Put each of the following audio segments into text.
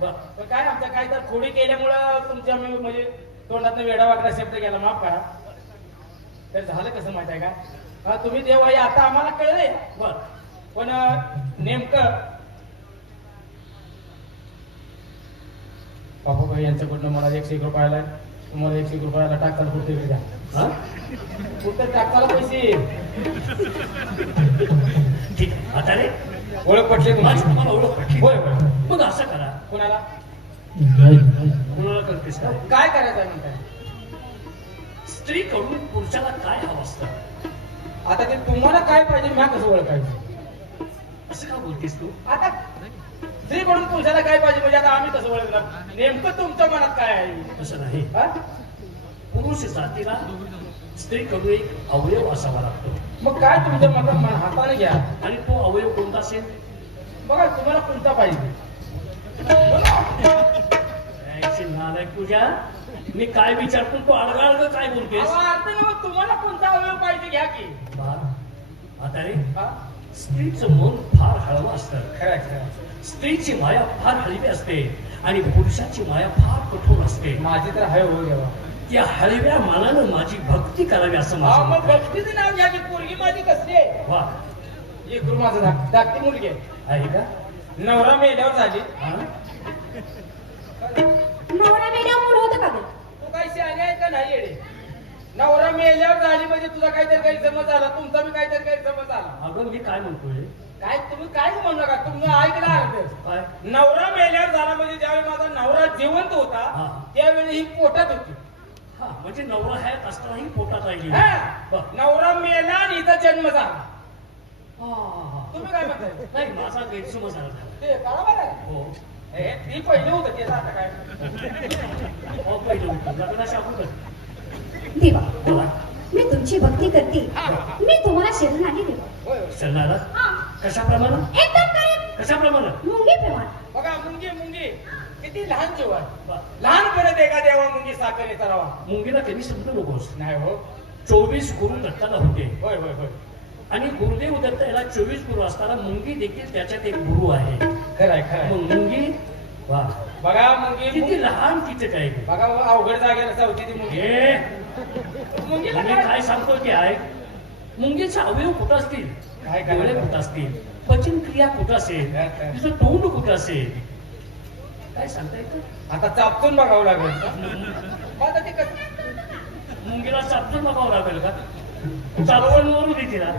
पण काय आमच्या काय तर खोडी केल्यामुळं तुमच्या म्हणजे तोंडातनं वेडा वाकडा शब्द गेला, माफ करा. तर झालं कसं माहित आहे का, तुम्ही देव आहे आता आम्हाला कळलंय. बर पण नेमकं बापूबाई यांच्याकडनं मला 101 रुपयाला, तुम्हाला 101 रुपयाला टाकताना कुठे द्या. हा कुठं टाकताला पैसे. ठीक आहे. आता रे ओळख पटली तुम्हाला ओळख पटली. होय होय. मग असं करा. कुणाला कुणाला करतेस का? काय करायचं आहे म्हणताय? स्त्रीकडून पुरुषाला काय हवं असतं? आता ते तुम्हाला काय पाहिजे मी कसं ओळखायचं? असं का बोलतेस तू? आता स्त्रीकडून पुरुषाला काय पाहिजे म्हणजे आता आम्ही कसं ओळखणार? नेमकं तुमच्या मनात काय आहे? असं नाही. हा? पुरुष जातीला स्त्रीकडून एक अवयव असावा लागतो. मग काय तुमच्या मनात हाताने घ्या आणि तो अवयव कोणता असेल? बघा तुम्हाला कोणता पाहिजे. नालायक पूजा, मी काय विचारतो तू अडगाळग काय बोलतेस? तुम्हाला कोणता अवयव पाहिजे घ्या की. आता रे हा? स्त्रीचं मन फार हळवं असतं. खरं खरं. स्त्रीची माया फार हळवी असते आणि पुरुषाची माया फार कठोर असते. माझी तर हय हो देवा. त्या हळव्या मनानं माझी भक्ती करावी असं मग माझं. भक्तीचं नाव घ्या की. पोरगी माझी कसली आहे? वा, एक गुरु माझा धाकटी मुलगी आहे का? नवरा मेल्यावर झाली. हा? नवरा मेल्यावर मूल होतं का ग? तू काही शहाणी आहे का नाही येडे? नवरा मेल्यावर झाली म्हणजे तुझा काहीतरी गैरसमज झाला, तुमचा मी काहीतरी गैरसमज झाला. अगं मी काय म्हणतोय? काय तुम्ही काय म्हणू नका, तुम्ही ऐकलं अर्थ. काय? नवरा मेल्यावर झाला म्हणजे ज्यावेळी माझा नवरा जिवंत हा. होता त्यावेळी ही पोटात होती. हा, म्हणजे नवरा हयात असतानाही पोटात राहिली. हा. नवरा मेला आणि हिचा जन्म झाला. हा. तुम्ही काय म्हणताय? नाही, माझा गैरसमज झाला. ते बरोबर आहे. हो. ती पहिले होतं त्याचं आता काय. हो, पहिलं होतं लग्नाच्या अगोदर. देवा, बोला. मी तुमची भक्ती करते. मी तुम्हाला शरण आली देवा. होय. शरणाला हा, कशाप्रमाणे? एकदम करेक्ट. कशाप्रमाणे? मुंगी प्रमाण. बघा मुंगी मुंगी किती लहान जीव आहे. वा. लहानपणात एका देवा मुंगी साखरेचा रवा. मुंगीला कधी समजू नकोस. नाही हो. 24 गुरु दत्ताला होते होय होय होय. आणि गुरुदेव दत्त याला 24 गुरु असताना मुंगी देखील त्याच्यात एक गुरु आहे. खरंय खरंय. मग मुंगी वा, बघा मुंगी किती लहान तिचं काय. बघा अवघड जागेला जाऊची ती मुंगी. हे मुंगीला मी काय काय सांगतो की आहे, मुंगीचे अवयव कुठं असतील? काय डोळे करायचं? कुठं असतील? पचन क्रिया कुठं असेल? काय, काय? तिचं तोंड कुठं असेल? काय सांगता येतं? आता चापतून बघावं लागेल. मग आता ते कसं मुंगीला चापटून बघावं लागेल का? चापवून वरून दे तिला.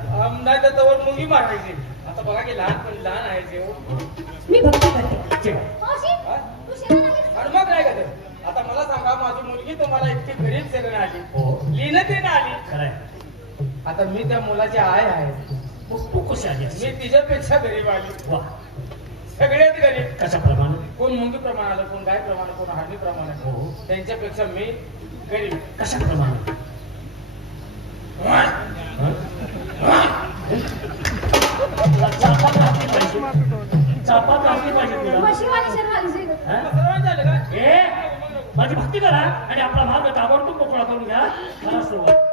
नाही तर तवर मुंगी मारायची. आता बघा की लहानपणी लहान आहे ते. मी भक्ती करते. ठीक आहे. मावशी, हा? तू शरण आलीस? आणि मग नाही का ते? आता मला सांगा माझी मुलगी तुम्हाला इतकी गरीब शरण आली, हो. लिहिणं देणं आली. खरंय. आता मी त्या मुलाची आय आहे. मग तू कशी आली मी तिच्यापेक्षा गरीब आली. वा, सगळ्यात गरीब. कशाप्रमाणे? कोण मुंगी प्रमाण आलं, कोण गाय प्रमाण, कोण हाडणी प्रमाण आलं. हो. त्यांच्यापेक्षा मी गरीब. कशाप्रमाणे? चापात घातली पाहिजे तुला. म्हशीवाली शरण आलीस रे. हा? सर्वांचं झालं का? ए, माझी भक्ती करा आणि आपला मार्ग ताबडतोब मोकळा करून घ्या. मला सुरुवात.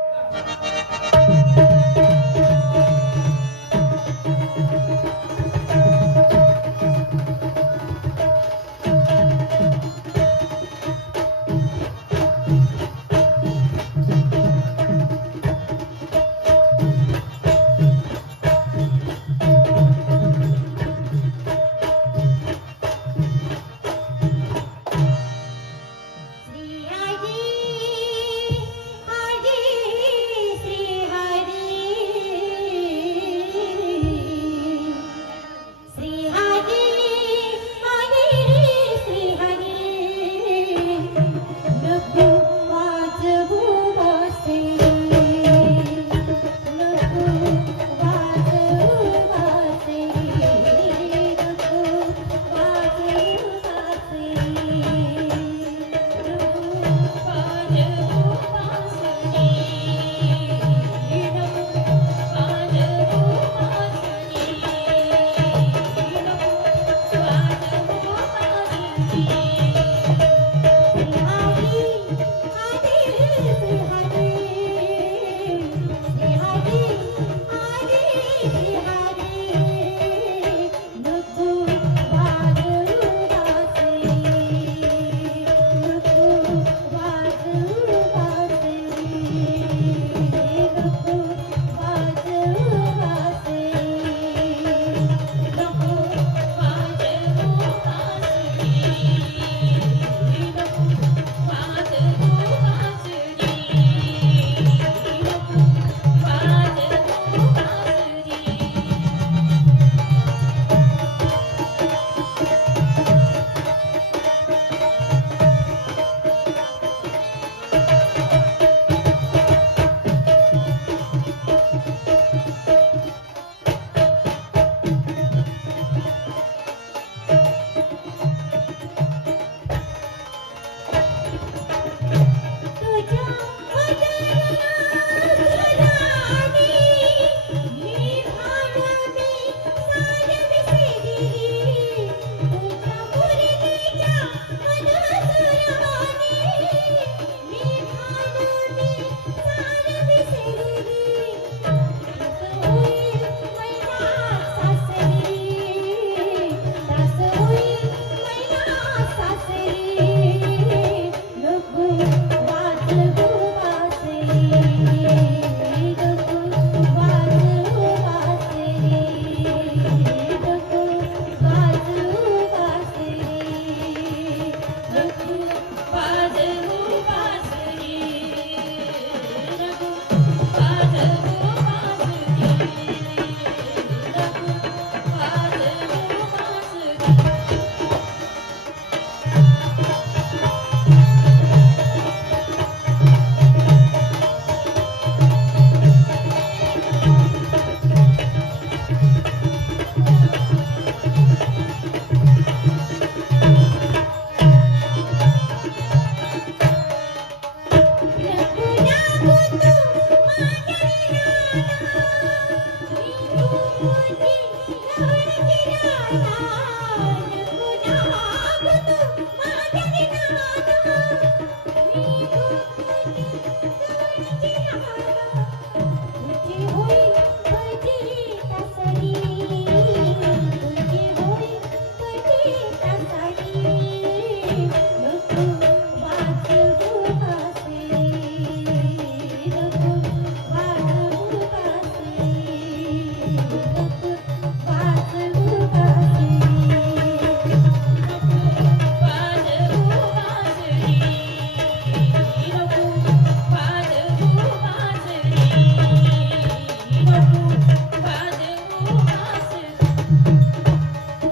श्री हरी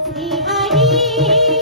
श्री हरी